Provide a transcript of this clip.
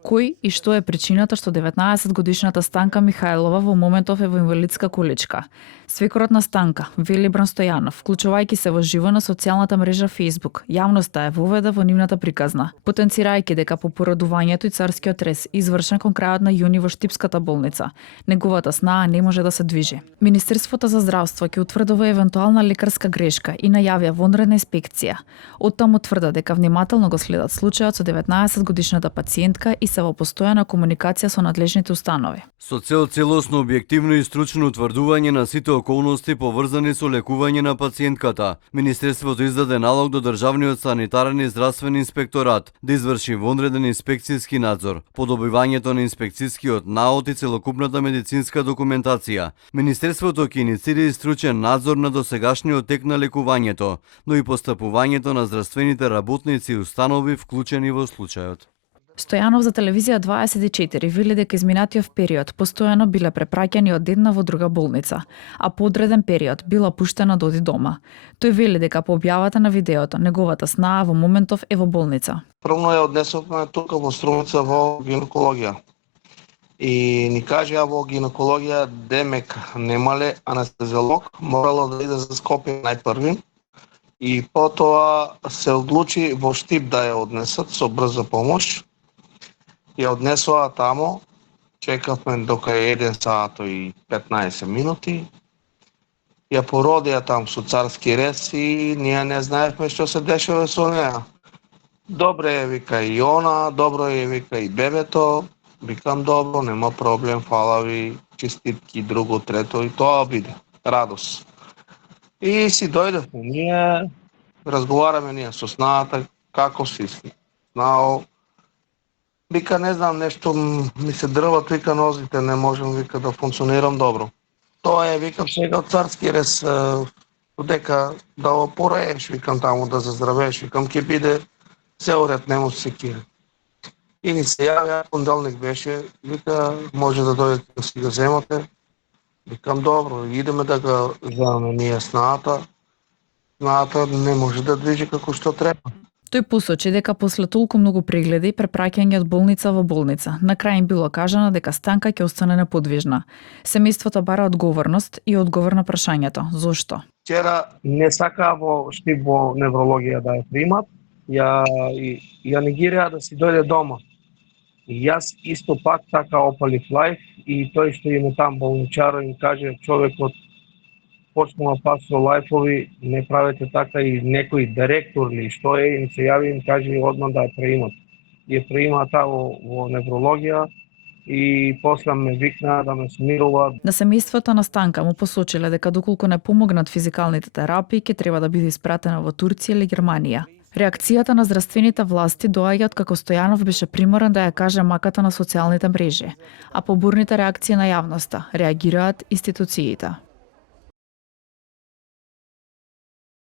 Кој и што е причината што 19-годишната Станка Михајлова во моментов е во инвалидска количка? Свекорот на Станка, Велибран Стојанов, вклучувајќи се во живо на социјалната мрежа Facebook, јавноста е воведа во нивната приказна, потенцирајќи дека по порадувањето и царскиот рез извршен кон крајот на јуни во Штипската болница, неговата снаа не може да се движи. Министерството за здравство ќе утврдува евентуална лекарска грешка и најавија вонредна инспекција. Оттаму тврда дека внимателно го следат случајот со 19-годишната пациентка и се во постојана комуникација со надлежните установи. Со цел целосно, објективно и стручно утврдување на сите околности поврзани со лекување на пациентката, Министерството издаде налог до Државниот санитарен и здравствен инспекторат да изврши вонреден инспекцијски надзор по добивањето на инспекцијскиот наод и целокупната медицинска документација. Министерството ќе иницира и стручен надзор на досегашниот тек на лекувањето, но и постапувањето на здравствените работници и установи вклучени во случајот. Стојанов за телевизија 24 вели дека изминатиот период постојано биле препраќани од една во друга болница, а по одреден период била пуштена да оди дома. Тој вели дека по објавата на видеото неговата снаа во моментов е во болница. Првно ја однесовме тука во Струмица во гинекологија. И ни кажа во гинекологија демек немале анестезиолог, морало да иде за Скопје најпрви. И потоа се одлучи во Штип да ја однесат со брза помош. Ја однесоа тамо, чекавме дока 1 сат и 15 минути. Ја породија там со царски рез и ние не знаевме што се дешава со неа. Добре е, вика и она, добро е, вика и бебето. Викам добро, нема проблем, фала ви, честитки, друго, трето и тоа биде. Радост. И си дојдовме ние, разговараме ние со снаата, како си знао. Вика, не знам, нешто ми се дрват, вика, нозите, не можам, вика, да функционирам добро. Тоа е, викам, сега царски рез, дека да опорееш, викам, таму да заздравеш, викам, ќе биде цел ред, нема се кире. И ни се јавија, понеделник беше, вика, може да дојдете да си го земате. Викам, добро, идеме да ga земаме ние снаата. Снаата не може да движи како што треба. Тој посочи дека после толку многу прегледи и препраќање од болница во болница, на крај им било кажано дека Станка ќе остане неподвижна. Семејството бара одговорност и одговор на прашањето. Зошто? Вчера не сакаа во Штип во неврологија да ја примат, ја негираа да си дојде дома. И јас исто пак така опалив лајф и тој што им там болничаро им каже човекот почнува пак со лајфови, не правете така и некој директор или што е, им се јави им каже одман да ја преимат. И ја преимаа во неврологија и после ме викнаа да ме смируваат. На семејството на Станка му посочиле дека доколку не помогнат физикалните терапии, ќе треба да биде испратена во Турција или Германија. Реакцијата на здравствените власти доаѓа од како Стојанов беше приморен да ја каже маката на социјалните мрежи, а по бурните реакции на јавноста реагираат институциите.